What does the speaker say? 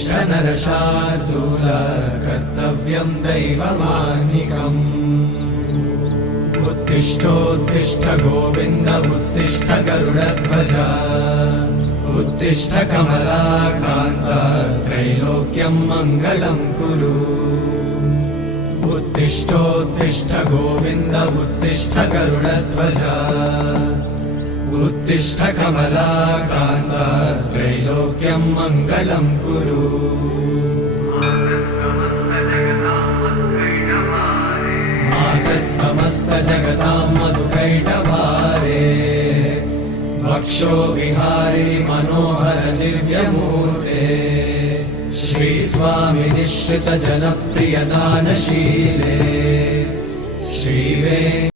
उत्तिष्ठ नरशार्दूल कर्तव्यं दैवमाह्निकम् उत्तिष्ठोत्तिष्ठ गोविन्द उत्तिष्ठ गरुडध्वज उत्तिष्ठ कमलाकान्त त्रैलोक्यं मङ्गलं कुरु उत्तिष्ठोत्तिष्ठ गोविन्द उत्तिष्ठ गरुडध्वज उत्तिष्ठ कमलाकान्त त्रैलोक्यं मङ्गलं कुरु मातः समस्त जगतां मधुकैटभारे वक्षो विहारिणि मनोहर दिव्यमूर्ते श्रीस्वामि निश्रित जनप्रिय दानशीले श्रीवे